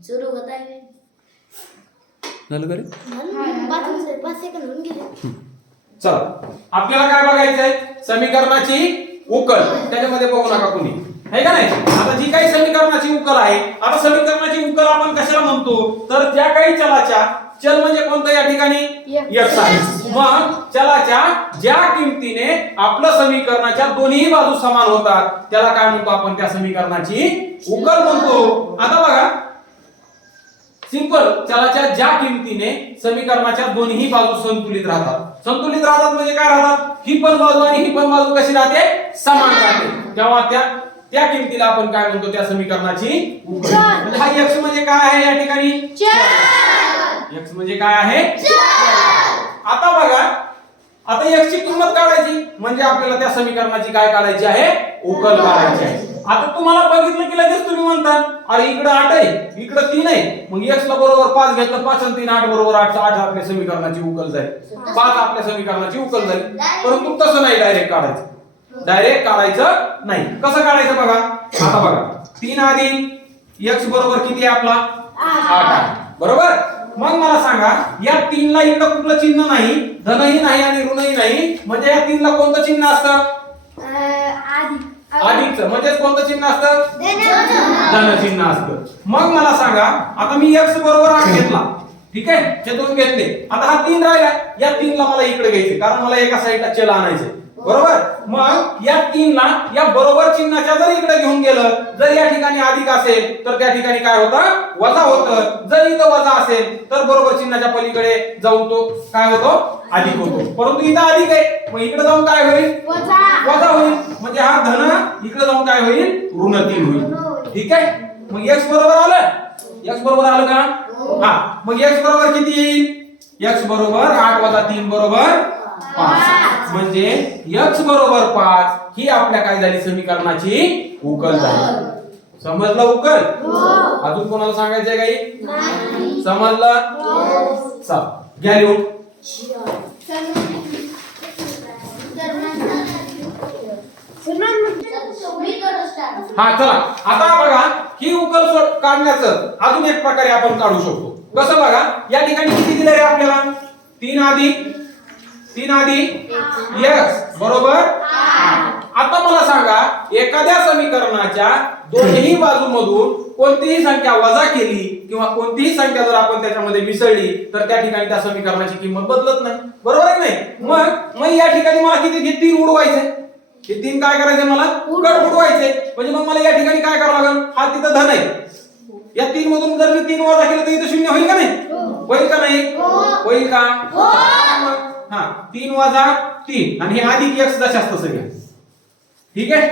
सुरू होत आहे. झालं का रे? 5 सेकंद होऊन गेले. चला आपल्याला काय बघायचंय समीकरणाची उकल. त्याच्यामध्ये बघू नका कुणी आहे का नाही. आता जी काही समीकरणाची उकल आहे, आता समीकरणाची उकल आपण कशाला म्हणतो तर ज्या काही चलाच्या, चल म्हणजे कोणतं या ठिकाणी x आहे, मग चलाच्या ज्या किमतीने आपलं समीकरणाच्या दोन्ही बाजू समान होतात त्याला काय म्हणतो आपण, त्या समीकरणाची उकल म्हणतो. आता बघा सिंपल, चलाच्या ज्या किमतीने समीकरणाच्या दोन्ही बाजू संतुलित राहतात. संतुलित राहतात म्हणजे काय राहतात, ही पण बाजू आणि ही पण बाजू कशी राहते, समान राहते. तेव्हा त्या किमतीला आपण काय म्हणतो, त्या समीकरणाची उकल. हा x म्हणजे काय आहे या ठिकाणी, x म्हणजे काय आहे. आता बघा, आता x ची किंमत काढायची म्हणजे आपल्याला त्या समीकरणाची काय काढायची आहे, उकल काढायची आहे. आता तुम्हाला बघितलं की लगेच तुम्ही म्हणता अरे इकडे 8 आहे इकडे 3 आहे, मग x ला बरोबर 5 घेतलं, 5 आणि 3 8 बरोबर 8 आपल्या समीकरणाची उकल झाली, 5 आपल्या समीकरणाची उकल झाली. परंतु तसं नाही डायरेक्ट काढायचं, डायरेक्ट काढायचं नाही. कसं काढायचं बघा. आता बघा 3 अधिक x बरोबर किती आहे आपला 8 आहे बरोबर. मग मला सांगा या 3 ला इकडे कुठलं चिन्ह नाही, धनही नाही आणि ऋणही नाही, म्हणजे या 3 ला कोणतं चिन्ह असतं, अधिकचं. म्हणजे कोणतं चिन्ह असतं, धन चिन्ह असतं. मग मला सांगा आता मी x बरोबर 8 घेतला, ठीक आहे, हे दोन घेतले. आता हा 3 राहिला, या 3 ला मला इकडे घ्यायचे कारण मला एका साईडला चल आणायचे बरोबर. मग या 3 ला या बरोबर चिन्हाच्या जर इकडे घेऊन गेलं, जर या ठिकाणी अधिक असेल तर त्या ठिकाणी काय होतं, वजा होतं. जर इथं वजा असेल तर बरोबर चिन्हाच्या पलीकडे जाऊन तो काय होतो, अधिक होतो. परंतु इथं अधिक आहे, मग इकडे जाऊन काय होईल, वजा होईल. म्हणजे हा धन इकडे जाऊन काय होईल, ऋण 3 होईल. ठीक आहे, मग x बरोबर आलं, x बरोबर आलं का. हा, मग x बरोबर किती येईल, x बरोबर 8 - 3 बरोबर 5. म्हणजे x बरोबर 5 ही आपल्या काय झाली, समीकरणाची उकल झाली. समजलं उकल. अजून कोणाला सांगायचंय काही, समजलं. चल घ्या लिहून. हा चला आता बघा, ही उकल काढण्याचं अजून एक प्रकारे आपण काढू शकतो. कसं बघा, या ठिकाणी किती दिले रे आपल्याला, 3 अधिक x बरोबर 8. आता मला सांगा एखाद्या समीकरणाच्या दोन्ही बाजूमधून कोणतीही संख्या वजा केली किंवा कोणतीही संख्या जर आपण त्याच्यामध्ये मिसळली तर त्या ठिकाणी त्या समीकरणाची किंमत बदलत नाही, बरोबर आहे नाही. मग या ठिकाणी मला किती 3 उडवायचे, हे 3 काय करायचे, मला उडवायचे. म्हणजे मग मला या ठिकाणी काय करावं लागेल, हा तिथं धन आहे, या 3 मधून जर मी 3 वजा केलं तर इथं 0 होईल का नाही, होईल का नाही, होईल का. हा 3 - 3 आणि हे अधिक x जशास तसं घ्या, ठीक आहे.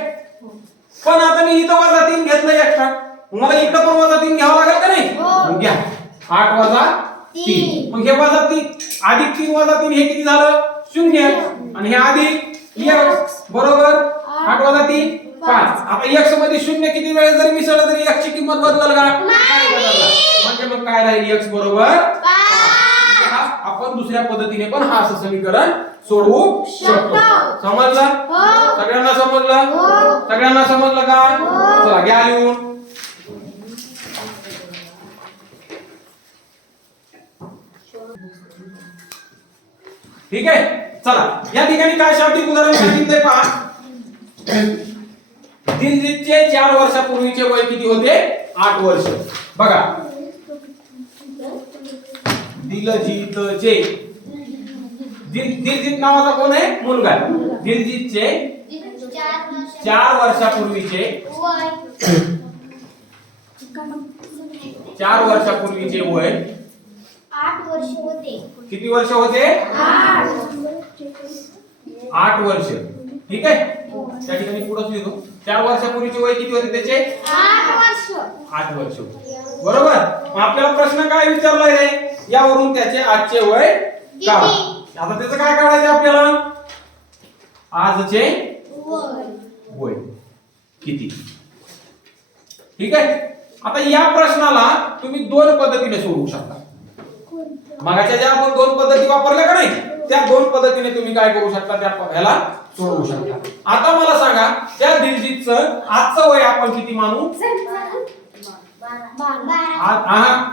पण आता मी इथं वजा 3 घेतलं एक्स्ट्रा, मला इकडं पण वजा 3 घ्यावं लागेल का नाही, मग घ्या 8 - 3. मग हे वजा 3 अधिक 3 - 3 हे किती झालं, 0. आणि हे अधिक x बरोबर 8 - 3 5. आता x मध्ये 0 किती वेळेस जरी मिसळलं तरी x ची किंमत बदलल का, म्हणजे मग काय राहील, x बरोबर 5. आपण दुसऱ्या पद्धतीने पण हा असं समीकरण सोडवू शकतो. समजलं, सगळ्यांना समजलं, सगळ्यांना समजलं का. चला घ्या लिहून. ठीक आहे, चला या ठिकाणी काय शाब्दिक उदाहरण सांगितलंय पहा. दिलजीतचे 4 वर्षापूर्वीचे वय किती होते, 8 वर्ष. बघा दिलजीतचे, दिलजीत नावाचा कोण आहे, मुलगा. दिलजीतचे 4 वर्षापूर्वीचे 4 वर्षापूर्वीचे वय 8 वर्ष होते. किती वर्ष होते, 8 वर्ष. ठीक आहे, त्या ठिकाणी पुढे लिहितो 4 वर्षापूर्वीचे वय किती होते त्याचे, 8 वर्ष बरोबर. मग आपल्याला प्रश्न काय विचारलाय रे, यावरून त्याचे आजचे वय काढा. आता त्याचं काय काढायचं आपल्याला, आजचे वय किती. ठीक आहे, आता या प्रश्नाला तुम्ही 2 पद्धतीने सोडवू शकता. मगाच्या ज्या आपण 2 पद्धती वापरल्या का नाही, त्या 2 पद्धतीने तुम्ही काय करू शकता, त्या ह्याला सोडवू शकता. आता मला सांगा त्या दिलजीतचं आजचं वय आपण किती मानू?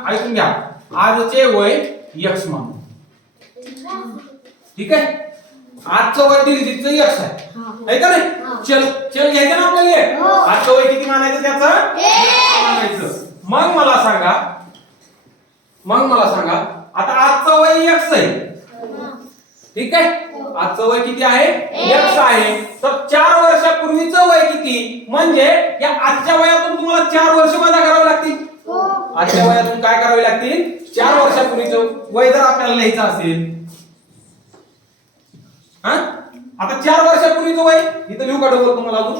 ऐकून घ्या, आजचे वय x मानू. ठीक आहे, आजचं वय दिलजीतचं x आहे का नाही? चल चल घ्यायचं ना आपल्याला. आजचं वय किती मानायचं त्याचं? मानायचं. मग मला सांगा आता आजचं वय x आहे. ठीक आहे, आजचं वय किती आहे? x आहे. तर 4 वर्षापूर्वीचं वय किती? म्हणजे या आजच्या वयातून तुम्हाला 4 वर्ष वजा करावे लागतील. आजच्या वयातून काय करावे लागतील? 4 वर्षापूर्वीचं वय जर आपल्याला लिहायचं असेल, आता 4 वर्षापूर्वीचं वय इथं लिहू का डबल तुम्हाला अजून?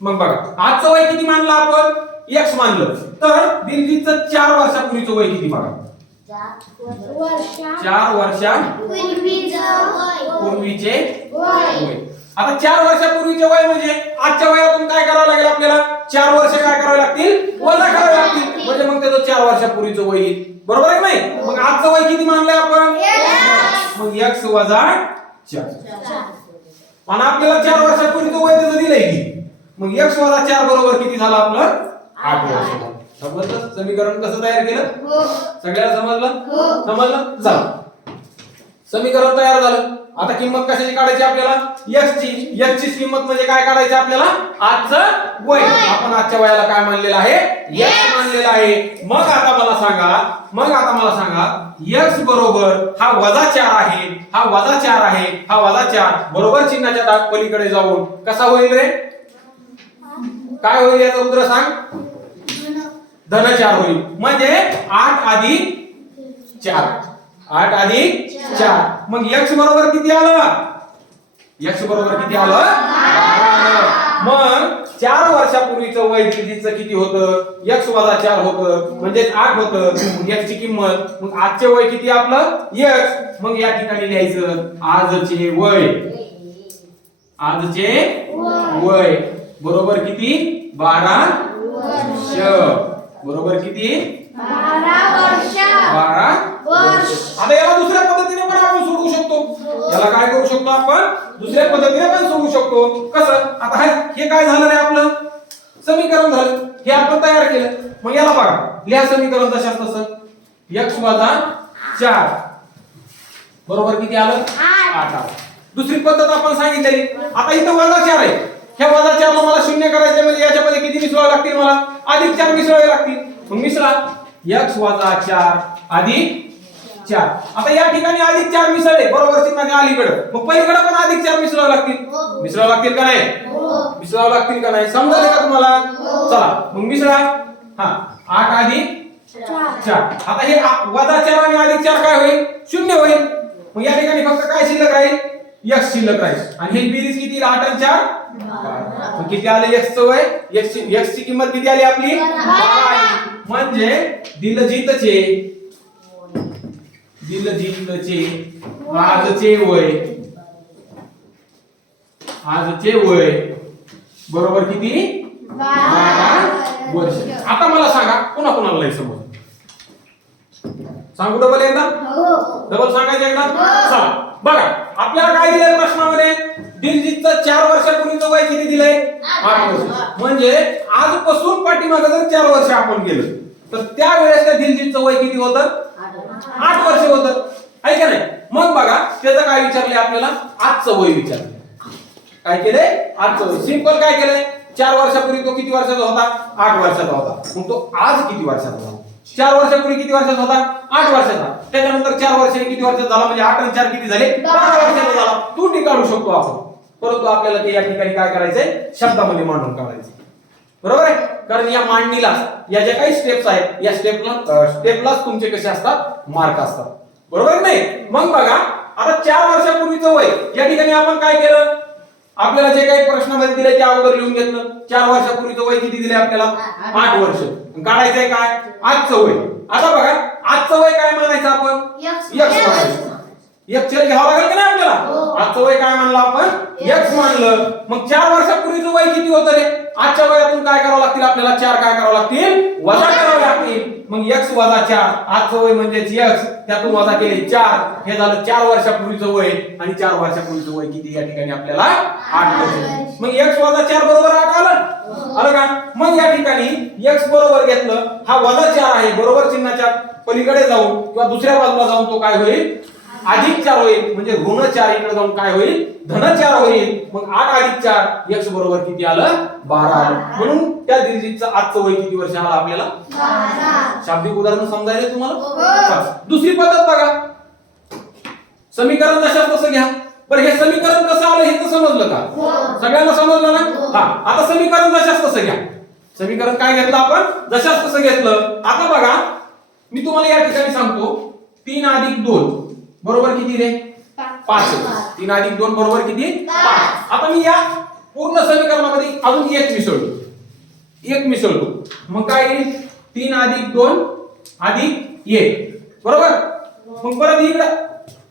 मग बघा आजचं वय किती मानलं आपण? x मानलं. तर दिलजीतचं 4 वर्षापूर्वीचं वय किती बघा? 4 वर्षापूर्वीचे वय. आता 4 वर्षापूर्वीचे वय म्हणजे आजच्या वयातून काय करावं लागेल आपल्याला? 4 वर्ष काय करावे लागतील? वजा करावे लागतील. म्हणजे मग त्याचं 4 वर्षापूर्वीचं वय येईल. बरोबर आहे नाही? मग आजचं वय किती मानलंय आपण? मग x वजा 4. आणि आपल्याला 4 वर्षापूर्वीचं वय त्याचं दिलंय की, मग x वजा 4 बरोबर किती झालं आपलं? 8 वर्ष. समजलं समीकरण कसं तयार केलं? सगळ्याला समजलं? समजलं. चला, समीकरण तयार झालं. आता किंमत कशाची काढायची आपल्याला? x ची किंमत म्हणजे काय काढायची आपल्याला? आजचं वय. आपण आजच्या वयाला काय मानलेलं आहे? x मानलेलं आहे. मग आता मला सांगा x बरोबर हा वजा 4 आहे, हा वजा 4 आहे, हा वजा 4 बरोबर चिन्हाच्या दाग पलीकडे जाऊन कसा होईल रे? काय होईल याचं उत्तर सांग? धन 4 होईल. म्हणजे 8 अधिक 4. 8 अधिक 4. मग x बरोबर किती आलं? x बरोबर किती आलं? मग 4 वर्षापूर्वीचं वय दिलजीतचं किती होतं? x वजा 4 होतं, म्हणजे 8 होतं. x ची किंमत. मग आजचे वय किती आपलं? x. मग या ठिकाणी लिहायचं आजचे वय. आजचे वय बरोबर किती? 12 वर्ष. बरोबर किती? 12 वर्ष. आता याला दुसऱ्या पद्धतीने पण आपण सोडवू शकतो. याला काय करू शकतो आपण? दुसऱ्या पद्धतीने पण सोडवू शकतो. कसं? आता हे काय झालं रे आपलं? समीकरण झालं. हे आपण तयार केलं. मग याला बघा, लिहा समीकरण तशाच तसं. x वजा 4 बरोबर किती आलं? 8 आलं. दुसरी पद्धत आपण सांगितलेली. आता इथं वजा 4 आहे. ह्या वजा 4 ला मला शून्य करायचे म्हणजे याच्यामध्ये किती मिसळावे लागतील? मला अधिक 4 मिसळावे लागतील. मग मिसळा x वजा 4 अधिक 4. आता या ठिकाणी अधिक 4 मिसळले बरोबर चिन्हाच्या अलीकडे. मग पलीकडे पण अधिक 4 मिसळावे लागतील. मिसळावे लागतील का नाही? मिसळावे लागतील का नाही? समजले का तुम्हाला? चला मग मिसळा. 8 अधिक 4. आता हे वजा 4 आणि अधिक 4 काय होईल? 0 होईल. मग या ठिकाणी फक्त काय शिल्लक राहील? x शिल्लक राहील. आणि हे बेरीज किती? 8 आणि 4 12. किती आले x चं वय? x ची किंमत किती आली आपली? 12. म्हणजे दिलजीतचे आजचे वय बरोबर किती? 12 वर्ष. आता मला सांगा पुन्हा कुणाला नाही समज? सांगू डबल एकदा? डबल सांगायचं एकदा? चला बघा आपल्याला काय दिलंय प्रश्नामध्ये? दिलजीतचं 4 वर्षापूर्वीचं वय किती दिलंय? 8 वर्ष. म्हणजे आजपासून पाठीमागे जर 4 वर्ष आपण गेलं तर त्यावेळेस त्या दिलजीतचं वय किती होतं? 8 वर्ष होतं. आहे का नाही? मग बघा त्याचं काय विचारले आपल्याला? आजचं वय विचारले. काय केलंय? आजचं वय. सिंपल काय केलंय? 4 वर्षापूर्वी तो किती वर्षाचा होता? 8 वर्षाचा होता. मग तो आज किती वर्षाचा झाला? 4 वर्षापूर्वी किती वर्षाचा होता? 8 वर्षाचा. त्याच्यानंतर 4 वर्षांनी किती वर्षाचा झाला? म्हणजे 8 आणि 4 किती झाले? 12 वर्षाचा झाला. तू काढू शकतो आपण. परंतु आपल्याला ते या ठिकाणी काय करायचंय? शब्दामध्ये मांडून काढायचं. बरोबर आहे? कारण या मांडणीला या ज्या काही स्टेप्स आहेत या स्टेपलाच तुमचे कसे असतात? मार्क असतात. बरोबर आहे नाही? मग बघा आता 4 वर्षापूर्वीचं वय या ठिकाणी आपण काय केलं? आपल्याला जे काही प्रश्नामध्ये दिले ते अगोदर लिहून घेतलं. 4 वर्षापूर्वीचं वय किती दिले आपल्याला? 8 वर्ष. काढायचंय काय? आजचं वय. आता बघा आजचं वय काय मानायचं आपण? x चल घ्यावं लागेल की नाही आपल्याला? आजचं वय काय मानलं आपण? x मानलं. मग 4 वर्षापूर्वीचं वय किती होतं रे? आजच्या वयातून काय करावं लागतील आपल्याला? 4 काय करावं लागतील? वजा करावं लागतील. मग x वजा 4 आजचं वय म्हणजेच x त्यातून वजा केले 4 हे झालं 4 वर्षापूर्वीचं वय आणि 4 वर्षापूर्वीचं वय किती या ठिकाणी आपल्याला 8 वर्ष मग x वजा 4 बरोबर 8 आलं का मग या ठिकाणी x बरोबर घेतलं हा वजा 4 आहे बरोबर चिन्हाच्या पलीकडे जाऊन किंवा दुसऱ्या बाजूला जाऊन तो काय होईल अधिक 4 होईल म्हणजे ऋण 4 इकडे जाऊन काय होईल धन 4 होईल मग 8 अधिक 4 x बरोबर किती आलं 12 आलं म्हणून त्या दिलजीतचं आजचं वय किती वर्ष आलं आपल्याला 12 शाब्दिक उदाहरण समजायला तुम्हाला दुसरी पद्धत बघा समीकरण तशाच तसं घ्या बरं हे समीकरण कसं आलं हे तर समजलं का सगळ्यांना समजलं ना हा आता समीकरण तशाच तसं घ्या समीकरण काय घेतलं आपण जशाच तसं घेतलं आता बघा मी तुम्हाला या ठिकाणी सांगतो 3 अधिक 2 बरोबर किती रे 5 3 अधिक 2 बरोबर किती 5 आता मी या पूर्ण समीकरणामध्ये अजून एक मिसळतो मग काय येईल 3 अधिक 2 अधिक 1 बरोबर मग परत इकडे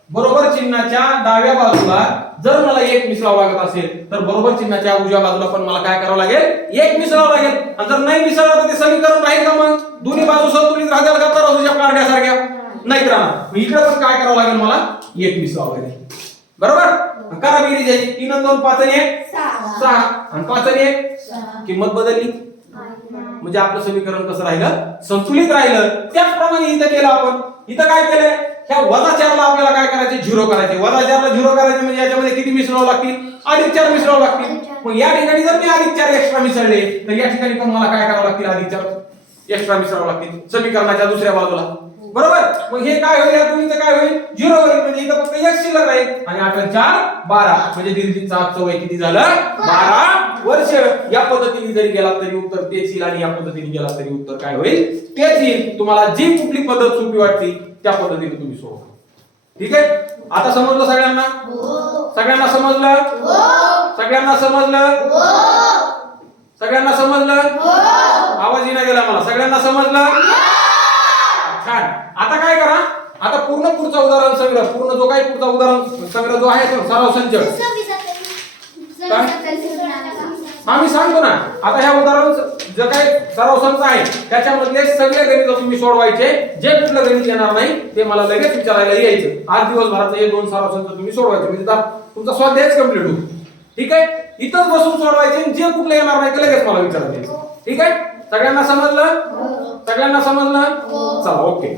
बरोबर चिन्हाच्या डाव्या बाजूला जर मला 1 मिसळावं लागत असेल तर बरोबर चिन्हाच्या उजव्या बाजूला पण मला काय करावं लागेल 1 मिसळावं लागेल आणि जर नाही मिसळलं तर ते समीकरण राहील का मग दोन्ही बाजू संतुलित राहतील का तराजूच्या पारड्यासारख्या नाही राहणार मग इकडे पण काय करावं लागेल मला 1 मिसळावं लागेल बरोबर करा बेरीज आहे 3 आणि 2 5 आणि 1 6 आणि 5 आणि 1 किंमत बदलली म्हणजे आपलं समीकरण कसं राहिलं संतुलित राहिलं त्याचप्रमाणे इथं केलं आपण इथं काय केलंय ह्या वजा 4 ला आपल्याला काय करायचे 0 करायचे वजा 4 ला 0 करायचे म्हणजे याच्यामध्ये किती मिसळावं लागतील अधिक 4 मिसळावं लागतील मग या ठिकाणी जर मी अधिक 4 एक्स्ट्रा मिसळले तर या ठिकाणी पण मला काय करावं लागतील अधिक 4 एक्स्ट्रा मिसळावं लागतील समीकरणाच्या दुसऱ्या बाजूला बरोबर मग हे काय होईल या दोन्हीचं काय होईल 0 होईल म्हणजे इथं फक्त एक शिल्लक राहील आणि 8 आणि 4 12 म्हणजे दिलजीतचं आजचं वय किती झालं 12 वर्ष या पद्धतीने जरी गेला तरी उत्तर तेच येईल आणि या पद्धतीने गेला तरी उत्तर काय होईल तेच येईल तुम्हाला जी कुठली पद्धत सोपी वाटते त्या पद्धतीने तुम्ही सोडवा ठीक आहे आता समजलं सगळ्यांना सगळ्यांना समजलं सगळ्यांना समजलं सगळ्यांना समजलं आवाज येणार गेला मला सगळ्यांना समजलं छान आता काय करा आता पूर्ण पुढचा उदाहरण संग्रह पूर्ण जो काही पुढचा उदाहरण संग्रह जो आहे तो सराव संच मी सांगतो ना आता ह्या उदाहरण जे काही सराव संच आहे त्याच्यामधले सगळे गणित तुम्ही सोडवायचे जे कुठलं गणित येणार नाही ते मला लगेच विचारायला यायचं आज दिवसभराचं हे 2 सराव संच तुम्ही सोडवायचे म्हणजे तुमचा स्वाध्यायच कंप्लीट होईल ठीक आहे इथंच बसून सोडवायचे जे कुठलं येणार नाही ते लगेच मला विचारायचे ठीक आहे सगळ्यांना समजलं सगळ्यांना समजलं चला ओके